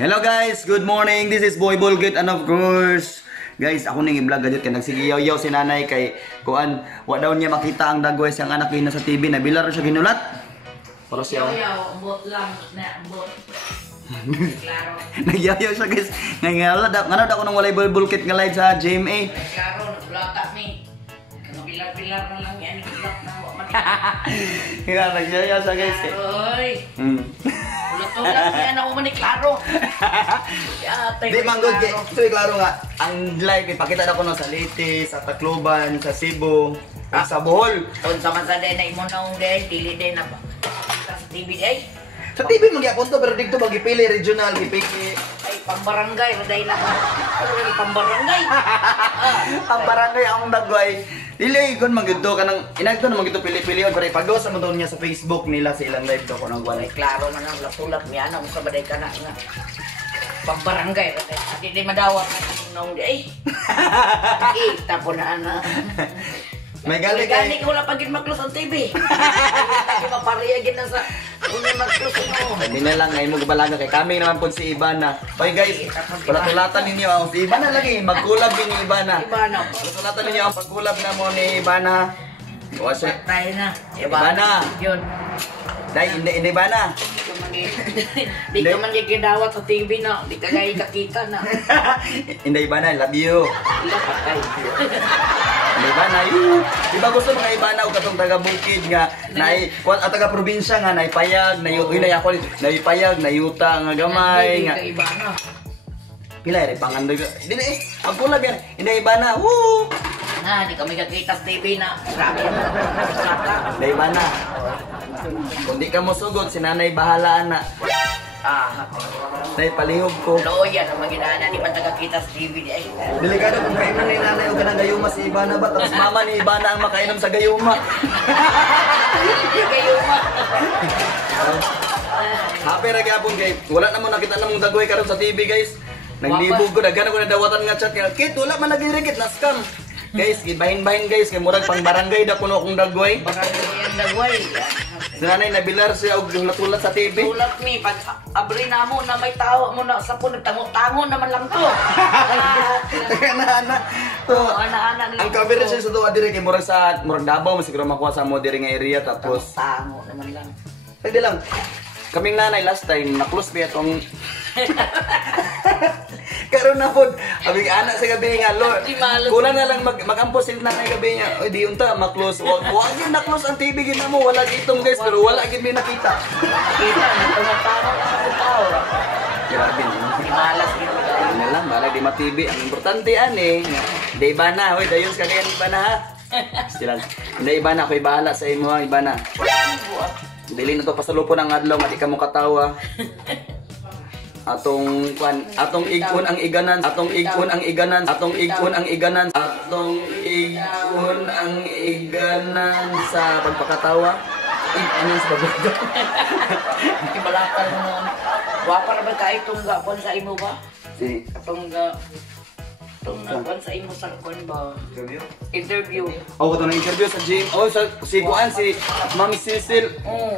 Hello guys, good morning. This is Boy Bulgit and of course, guys, ako ning i-vlog gadget kay nagsigiyaw-yaw si nanay kay kuan, wa daw niya makita ang dagway siyang anak niya sa TV, nabilar siya ginulat. Para siya. Yaw, bot lang na bot. Klaro. Nagyayaw siya guys. Ngangala daw, ngano daw ko nang walay Boy Bulgit nga live sa GMA. Klaro, naglata mi. Bilar-bilar na lang yan, ikulak na wa man. Kaya nagyayaw siya guys. Oy. Ulat-ulat yan ako man klaro. Di manggod kay, so klaro nga ang live ipakita na ko no sa Leyte, sa Tacloban, sa Cebu, sa Bohol. Taon sa masaday na imo na day, dili day na sa TV ay. Sa TV magyapon to pero dito magipili regional, gipili. Ay pambarangay raday na. Ano pambarangay? Ang barangay ang dagway. Dili kon magito kanang inagto na magito pili-pili pero ipagawa sa mo niya sa Facebook nila sa ilang live daw ko nang Walay klaro man ang latulak niya na sa baday kana nga. Pambarangay raday. Di madawat nung day. Tapo na ana. May gali kay ko wala pagin maklos ang TV. Hindi mapariyagin na sa unya maklos mo. hindi na lang ngayon mo gabalaga kay kami naman po si Ibana. Oy guys, tulatan ninyo ang si Ibana lagi magkulab din ni Ibana. Ibana. Tulatan ninyo ang pagkulab na mo ni Ibana. O siya. Tayo na. Ibana. Yun. Dai hindi Ibana. Di ka man gidawat sa TV na. Di ka gaya kakita na. Hindi Ibana, love you. Ila patay. Ibana, yun. Diba gusto mga Ibana o katong taga-bukid nga at taga-probinsya nga naipayag, naipayag, nayuta nga gamay nga. Ibana. Pila rin pangandoy ko. Hindi eh, ang kulab yan. Hindi Ibana, woo! Na, di kami kakita sa TV na. Grabe yan. Hindi Ibana. Kung di ka mo sugod, si nanay bahala na. Nay palihog ko. Loya na maginana, di man tagakita sa TV di ay. Delikado kung kainom ni nanay o ganang gayuma si Ibana ba? Tapos mama ni Ibana ang makainom sa gayuma. Gayuma. Happy ra gyapon kay wala na mo nakita na mong dagway karon sa TV guys. Naglibog ko daghan ko na dawatan nga chat nga. Kit wala man lagi rikit na scam. Guys, gibahin-bahin guys kay murag pang barangay da kuno akong dagway. Barangay yan dagway. Si nanay nabilar siya og tulat sa TV. Tulad mi pag abri na mo na may tao mo na sa puno tango-tango naman lang to. Ana-ana. To. Ana-ana ni. Ang camera siya sa tuwa dire kay murag sa murag Davao mo siguro makuha sa mo dire nga area tapos Tango naman lang. hindi lang. Kaming nanay last time na-close pa itong karon na pod abig anak sa gabi nga Lord kulang na lang magampos sila nanay gabi niya oy di unta ma-close wag gyud na-close ang TV gid mo wala gitong guys pero wala gid mi nakita Kita tango-tango ang tao. grabe Malas gid. na lang bala di ma-TV ang importante ani di ba na hoy dayon sa kagayan iba na ha sila hindi iba na koy bahala sa imo iba na dili na to pasalupon ang adlaw nga di ka mo katawa atong kwan atong igon ang iganan atong igon ang iganan atong igon ang iganan atong igon ang iganan sa pagpakatawa ano sa pagpakatawa Ibalakal mo noon. Wapa na ba ka itong gapon sa imo ba? si Itong gapon sa imo sa kon ba? Interview. oh kato na interview sa gym oh sa si kuan si Ma'am Cecil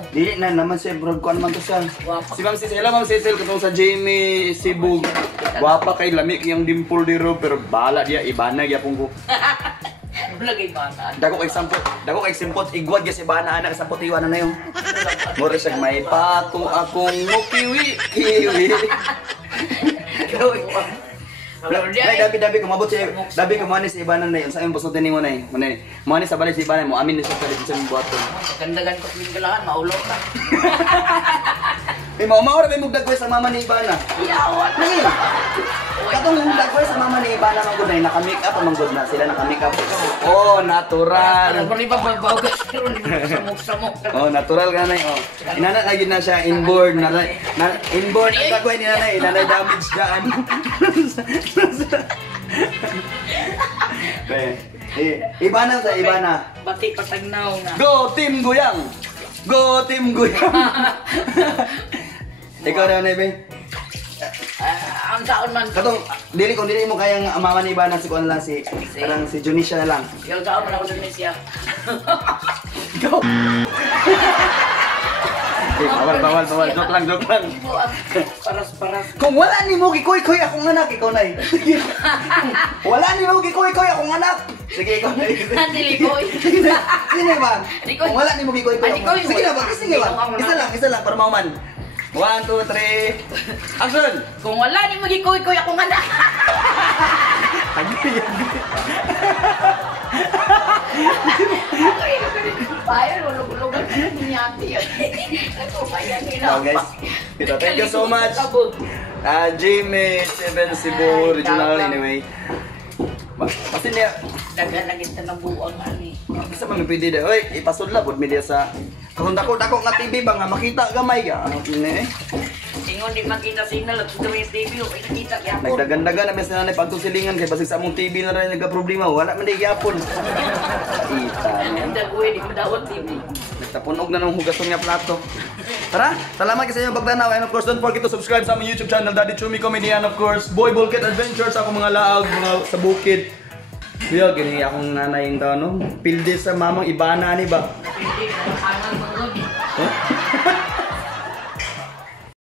dili na naman siya bro kuan man to siya si Ma'am Cecil hello Ma'am Cecil katong sa Jamie Cebu guwapa kay lami kayang dimple diro pero bala dia Ibana gyapon ko Lagay bata. dako kay simpot igwad gyud si Ibana anak sa putiwan na yung more siya may pato akong mukiwi kiwi Nay dabi kumabot siya dabi kumani si Ibana na yun sa imong busutin nimo nay manay sa balay si Ibana mo amin ni sa palit sa buhaton Gandagan ko pinggalaan maulog ka. may maura may mugdagway sa mama ni Ibana Yawat. katong mugdagway sa mama ni Ibana man gud na naka-make up man gud na sila naka-make up oh natural Ano ba babaw ka samok-samok. oh natural ka na oh inana na gid na siya inborn na inborn ang dagway ni nanay damage daan Ibana sa Ibana. Bati patagnaw na. Go Team Guyang! Go Team Guyang! Ikaw na Nebe. Ang taon man. Katong dili kung dili mo kayang mama ni Ibana si kuan lang si parang si Junisha na lang. Yung taon man ako dun siya. Go. Bawal. Joke lang. Paras-paras. Kung wala ni mo gikoy-koy akong anak, ikaw na eh. Wala ni mo gikoy-koy akong anak. Sige, ikaw na eh. Nandili ko. Sige ba? Rikoy. Kung wala ni mo gikoy-koy akong anak. Sige na ba? Isa lang, para mauman. 1, 2, 3. Action! Kung wala ni magikoy-koy akong anak. Bayan, ulog-ulogan ka ni ate. Ito, bayan nila. Now guys, thank you so much. Jimmy, 7 Cebu Regional anyway. Kasi niya, Dagan lagi sa nabuang ani. isa pa may pwede deh. Oy, ipasudla pod media sa kung dako nga TV ba nga makita gamay ka. Ano ni eh? Ingon di makita signal at sa TV o nakita gyapon. Nagdagan-dagan na bes na nanay pagtusilingan kay basig sa among TV na rin nagka-problema. Wala man di gyapon. Ita. Dagwe di madawat TV. Nagtapunog na ng hugason nga plato. Tara, salamat kayo sa inyong pagtanaw. And of course, don't forget to subscribe sa aming YouTube channel, Daddy Chumi Comedy, and of course, Boy Bulkit Adventures, ako mga laag, mga sa bukid. Yo, gini akong nanay yung tao, no? Pilde sa mamang ibana ni ba?